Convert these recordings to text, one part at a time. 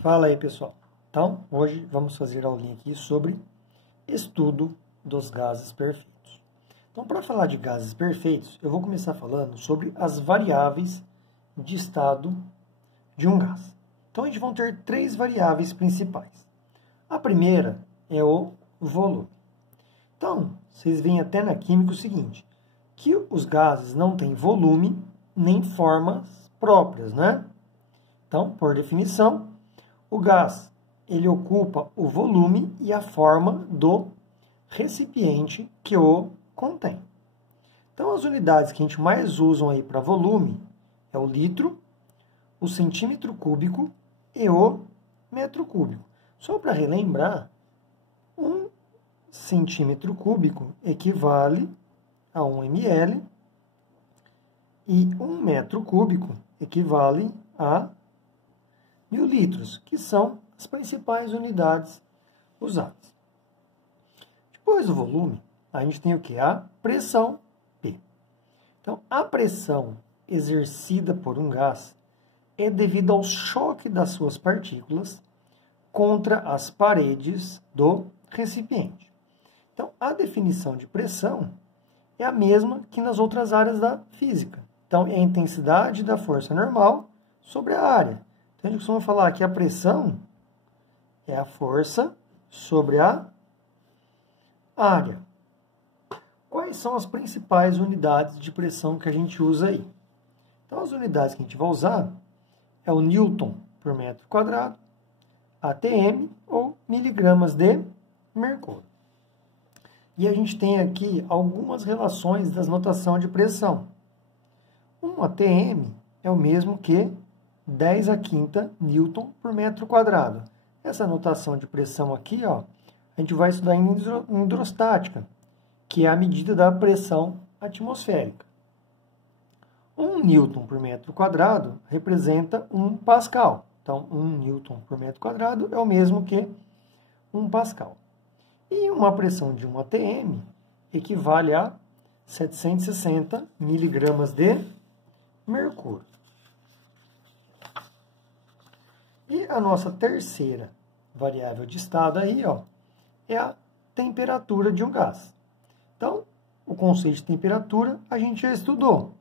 Fala aí, pessoal. Então, hoje vamos fazer a aulinha aqui sobre estudo dos gases perfeitos. Então, para falar de gases perfeitos, eu vou começar falando sobre as variáveis de estado de um gás. Então, a gente vai ter três variáveis principais. A primeira é o volume. Então, vocês veem até na química o seguinte, que os gases não têm volume nem formas próprias, né? Então, por definição, o gás, ele ocupa o volume e a forma do recipiente que o contém. Então, as unidades que a gente mais usa aí para volume é o litro, o centímetro cúbico e o metro cúbico. Só para relembrar, 1 centímetro cúbico equivale a 1 ml e 1 metro cúbico equivale a 1.000 litros, que são as principais unidades usadas. Depois do volume, a gente tem o que? A pressão P. Então, a pressão exercida por um gás é devido ao choque das suas partículas contra as paredes do recipiente. Então, a definição de pressão é a mesma que nas outras áreas da física. Então, é a intensidade da força normal sobre a área. Então, a gente costuma falar que a pressão é a força sobre a área. Quais são as principais unidades de pressão que a gente usa aí? Então, as unidades que a gente vai usar é o Newton por metro quadrado, ATM ou miligramas de mercúrio. E a gente tem aqui algumas relações das notações de pressão. Um ATM é o mesmo que 10 a quinta Newton por metro quadrado. Essa notação de pressão aqui, ó, a gente vai estudar em hidrostática, que é a medida da pressão atmosférica. 1 Newton por metro quadrado representa 1 Pascal. Então, 1 Newton por metro quadrado é o mesmo que 1 Pascal. E uma pressão de 1 atm equivale a 760 miligramas de mercúrio. E a nossa terceira variável de estado aí, ó, é a temperatura de um gás. Então, o conceito de temperatura a gente já estudou.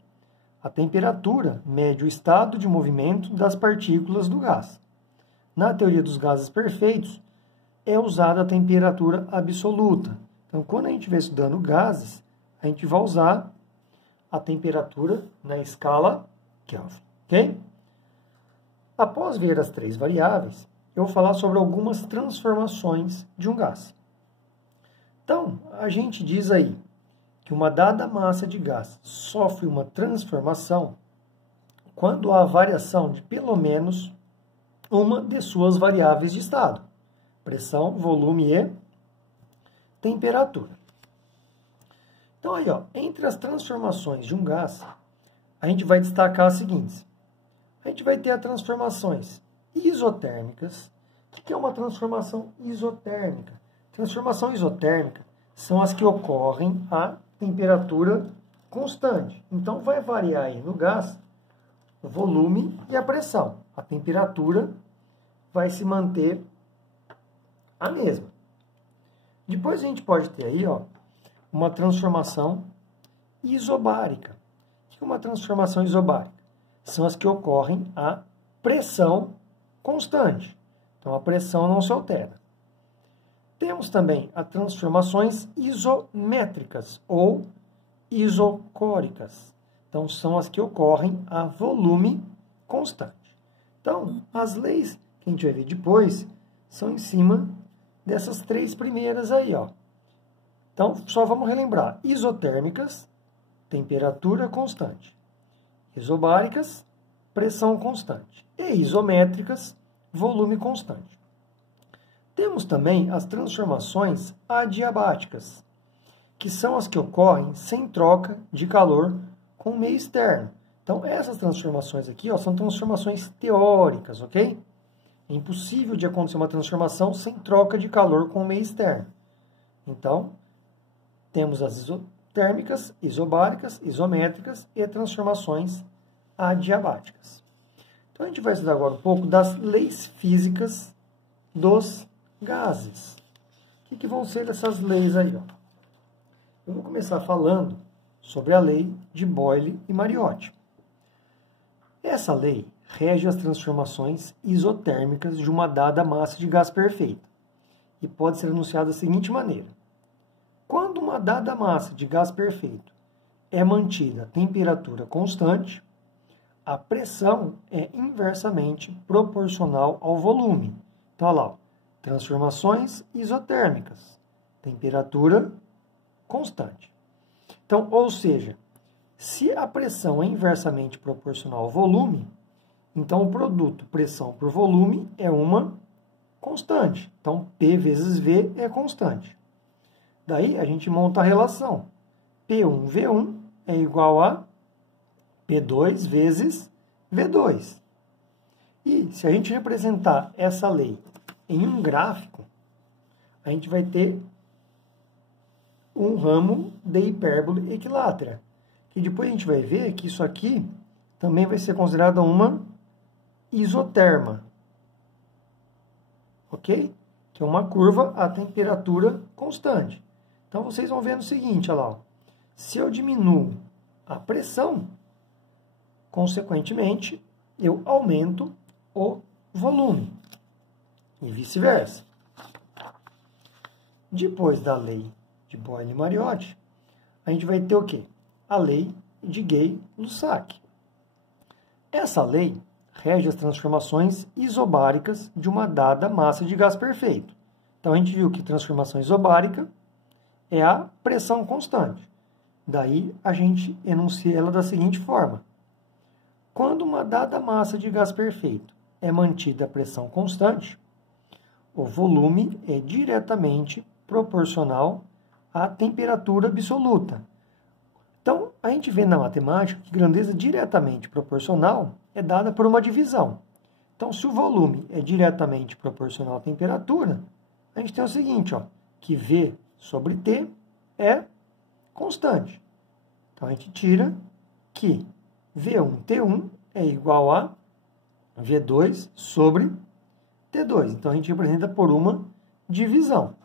A temperatura mede o estado de movimento das partículas do gás. Na teoria dos gases perfeitos, é usada a temperatura absoluta. Então, quando a gente estiver estudando gases, a gente vai usar a temperatura na escala Kelvin, ok? Após ver as três variáveis, eu vou falar sobre algumas transformações de um gás. Então, a gente diz aí que uma dada massa de gás sofre uma transformação quando há variação de pelo menos uma de suas variáveis de estado: pressão, volume e temperatura. Então, aí, ó, entre as transformações de um gás, a gente vai destacar as seguintes. A gente vai ter as transformações isotérmicas. O que é uma transformação isotérmica? Transformação isotérmica são as que ocorrem a temperatura constante. Então, vai variar aí no gás o volume e a pressão. A temperatura vai se manter a mesma. Depois a gente pode ter aí, ó, uma transformação isobárica. O que é uma transformação isobárica? São as que ocorrem a pressão constante. Então, a pressão não se altera. Temos também as transformações isométricas ou isocóricas. Então, são as que ocorrem a volume constante. Então, as leis que a gente vai ver depois são em cima dessas três primeiras aí, ó. Então, só vamos relembrar. Isotérmicas, temperatura constante. Isobáricas, pressão constante. E isométricas, volume constante. Temos também as transformações adiabáticas, que são as que ocorrem sem troca de calor com o meio externo. Então, essas transformações aqui, ó, são transformações teóricas, ok? É impossível de acontecer uma transformação sem troca de calor com o meio externo. Então, temos as isotérmicas, isobáricas, isométricas e transformações adiabáticas. Então, a gente vai estudar agora um pouco das leis físicas dos gases. O que vão ser essas leis aí? Ó? Eu vou começar falando sobre a lei de Boyle e Mariotti. Essa lei rege as transformações isotérmicas de uma dada massa de gás perfeita e pode ser enunciada da seguinte maneira. Quando uma dada massa de gás perfeito é mantida a temperatura constante, a pressão é inversamente proporcional ao volume. Então, olha lá, transformações isotérmicas, temperatura constante. Então, ou seja, se a pressão é inversamente proporcional ao volume, então o produto pressão por volume é uma constante. Então, P vezes V é constante. Daí, a gente monta a relação. P1V1 é igual a P2 vezes V2. E se a gente representar essa lei em um gráfico, a gente vai ter um ramo de hipérbole equilátera. Que depois a gente vai ver que isso aqui também vai ser considerada uma isoterma. Ok? Que é uma curva a temperatura constante. Então, vocês vão ver o seguinte, olha lá. Ó. Se eu diminuo a pressão, consequentemente, eu aumento o volume. E vice-versa. Depois da lei de Boyle e Mariotti, a gente vai ter o quê? A lei de Gay-Lussac. Essa lei rege as transformações isobáricas de uma dada massa de gás perfeito. Então, a gente viu que transformação isobárica é a pressão constante. Daí, a gente enuncia ela da seguinte forma. Quando uma dada massa de gás perfeito é mantida a pressão constante, o volume é diretamente proporcional à temperatura absoluta. Então, a gente vê na matemática que grandeza diretamente proporcional é dada por uma divisão. Então, se o volume é diretamente proporcional à temperatura, a gente tem o seguinte, ó, que V sobre T é constante. Então, a gente tira que V1T1 é igual a V2 sobre T2. Então, a gente representa por uma divisão.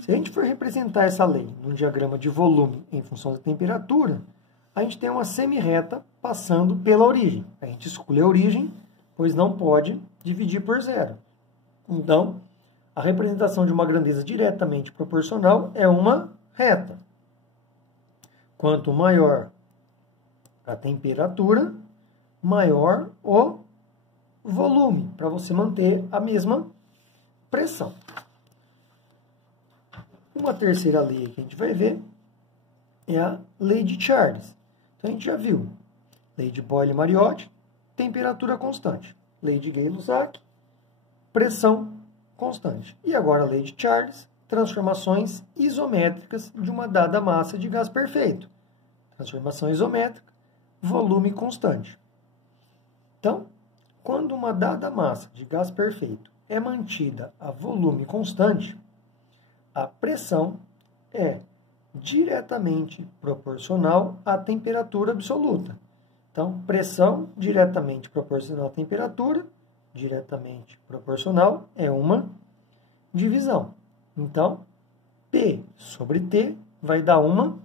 Se a gente for representar essa lei num diagrama de volume em função da temperatura, a gente tem uma semirreta passando pela origem. A gente escolhe a origem, pois não pode dividir por zero. Então, a representação de uma grandeza diretamente proporcional é uma reta. Quanto maior a temperatura, maior o volume, para você manter a mesma pressão. Uma terceira lei que a gente vai ver é a lei de Charles. Então, a gente já viu. Lei de Boyle e Mariotti, temperatura constante. Lei de Gay-Lussac, pressão constante. E agora a lei de Charles, transformações isométricas de uma dada massa de gás perfeito. Transformação isométrica, volume constante. Então, quando uma dada massa de gás perfeito é mantida a volume constante, a pressão é diretamente proporcional à temperatura absoluta. Então, pressão diretamente proporcional à temperatura, diretamente proporcional é uma divisão. Então, P sobre T vai dar uma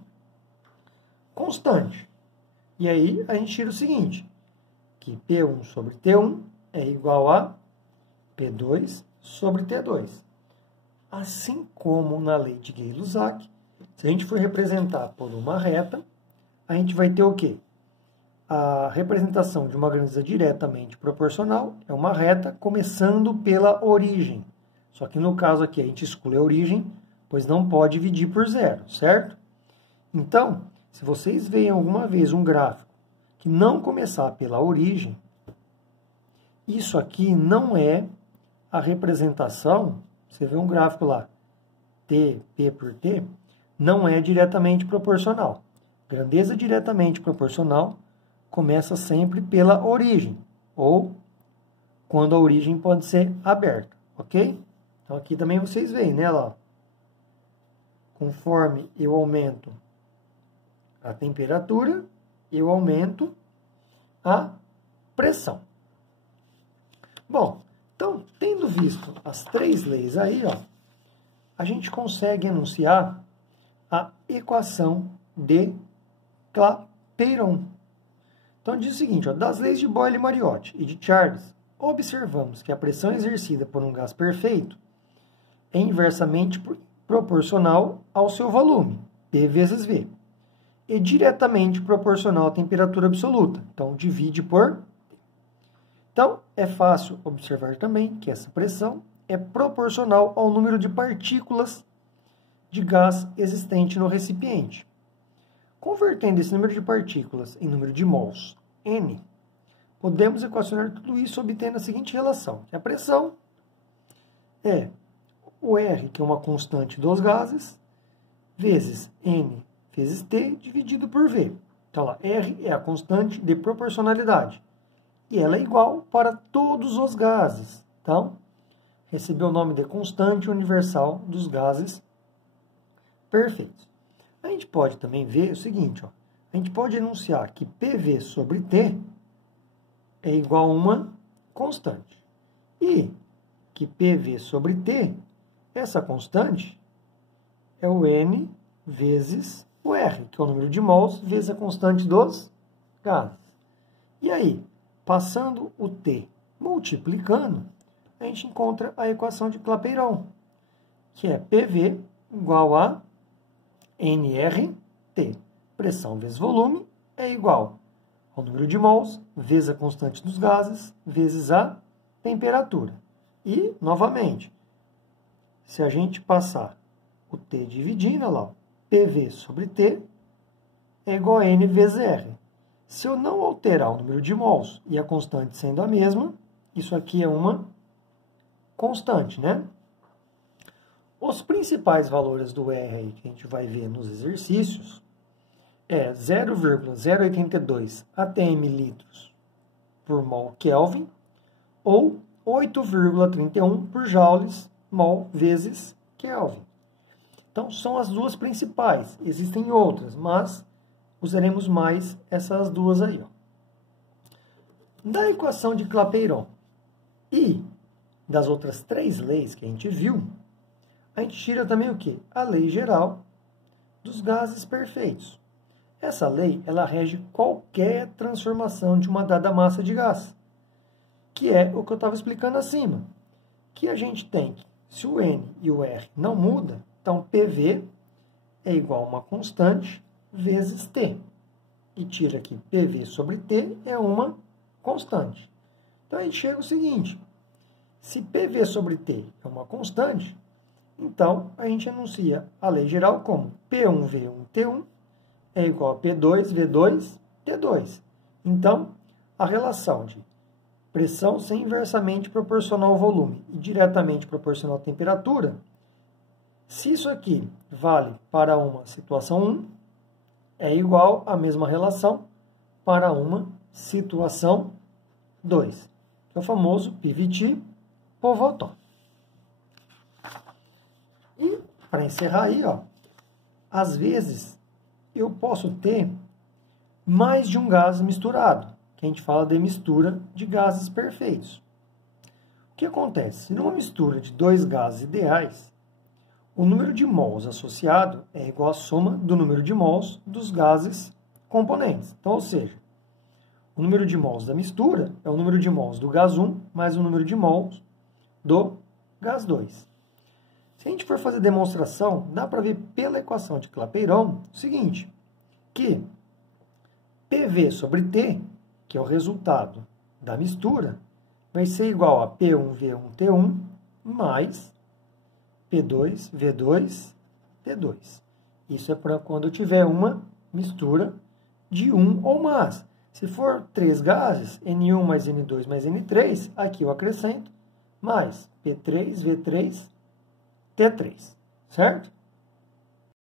constante. E aí, a gente tira o seguinte, que P1 sobre T1 é igual a P2 sobre T2. Assim como na lei de Gay-Lussac, se a gente for representar por uma reta, a gente vai ter o quê? A representação de uma grandeza diretamente proporcional é uma reta começando pela origem. Só que no caso aqui a gente exclui a origem, pois não pode dividir por zero, certo? Então, se vocês veem alguma vez um gráfico que não começar pela origem, isso aqui não é a representação. Você vê um gráfico lá, T, P por T, não é diretamente proporcional. Grandeza diretamente proporcional começa sempre pela origem, ou quando a origem pode ser aberta, ok? Então aqui também vocês veem, né, lá, conforme eu aumento a temperatura, eu aumento a pressão, Bom, então, tendo visto as três leis aí, ó, a gente consegue enunciar a equação de Clapeyron. Então, diz o seguinte, ó, das leis de Boyle-Mariotte e de Charles, observamos que a pressão exercida por um gás perfeito é inversamente proporcional ao seu volume, P vezes V, e diretamente proporcional à temperatura absoluta. Então, divide por T. Então, é fácil observar também que essa pressão é proporcional ao número de partículas de gás existente no recipiente. Convertendo esse número de partículas em número de mols, N, podemos equacionar tudo isso obtendo a seguinte relação, que a pressão é o R, que é uma constante dos gases, vezes N vezes T, dividido por V. Então, lá, R é a constante de proporcionalidade. E ela é igual para todos os gases. Então, recebeu o nome de constante universal dos gases perfeitos. A gente pode também ver o seguinte, ó, a gente pode enunciar que PV sobre T é igual a uma constante. E que PV sobre T, essa constante, é o N vezes o R, que é o número de mols, vezes a constante dos gases. E aí, passando o T multiplicando, a gente encontra a equação de Clapeyron, que é PV igual a nRT. Pressão vezes volume é igual ao número de mols, vezes a constante dos gases, vezes a temperatura. E, novamente, se a gente passar o T dividindo, olha lá, PV sobre T é igual a N vezes R. Se eu não alterar o número de mols e a constante sendo a mesma, isso aqui é uma constante, né? Os principais valores do R aí que a gente vai ver nos exercícios é 0,082 atm litros por mol Kelvin ou 8,31 por joules mol vezes Kelvin. Então, são as duas principais. Existem outras, mas usaremos mais essas duas aí, ó. Da equação de Clapeyron e das outras três leis que a gente viu, a gente tira também o quê? A lei geral dos gases perfeitos. Essa lei, ela rege qualquer transformação de uma dada massa de gás, que é o que eu estava explicando acima, que a gente tem que, se o N e o R não mudam, então PV é igual a uma constante vezes T. E tira aqui PV sobre T é uma constante. Então, a gente chega ao seguinte, se PV sobre T é uma constante, então a gente enuncia a lei geral como P1V1T1 é igual a P2V2T2. Então, a relação de pressão ser inversamente proporcional ao volume e diretamente proporcional à temperatura, se isso aqui vale para uma situação 1, é igual à mesma relação para uma situação 2, que é o famoso PVT-Povoltó. E, para encerrar aí, ó, às vezes eu posso ter mais de um gás misturado, que a gente fala de mistura de gases perfeitos. O que acontece? Se numa mistura de dois gases ideais, o número de mols associado é igual à soma do número de mols dos gases componentes. Então, ou seja, o número de mols da mistura é o número de mols do gás 1 mais o número de mols do gás 2. Se a gente for fazer demonstração, dá para ver pela equação de Clapeyron o seguinte, que PV sobre T, que é o resultado da mistura, vai ser igual a P1V1T1 mais P2V2T2. Isso é para quando eu tiver uma mistura de um ou mais. Se for 3 gases, N1 mais N2 mais N3, aqui eu acrescento mais P3V3T3, certo?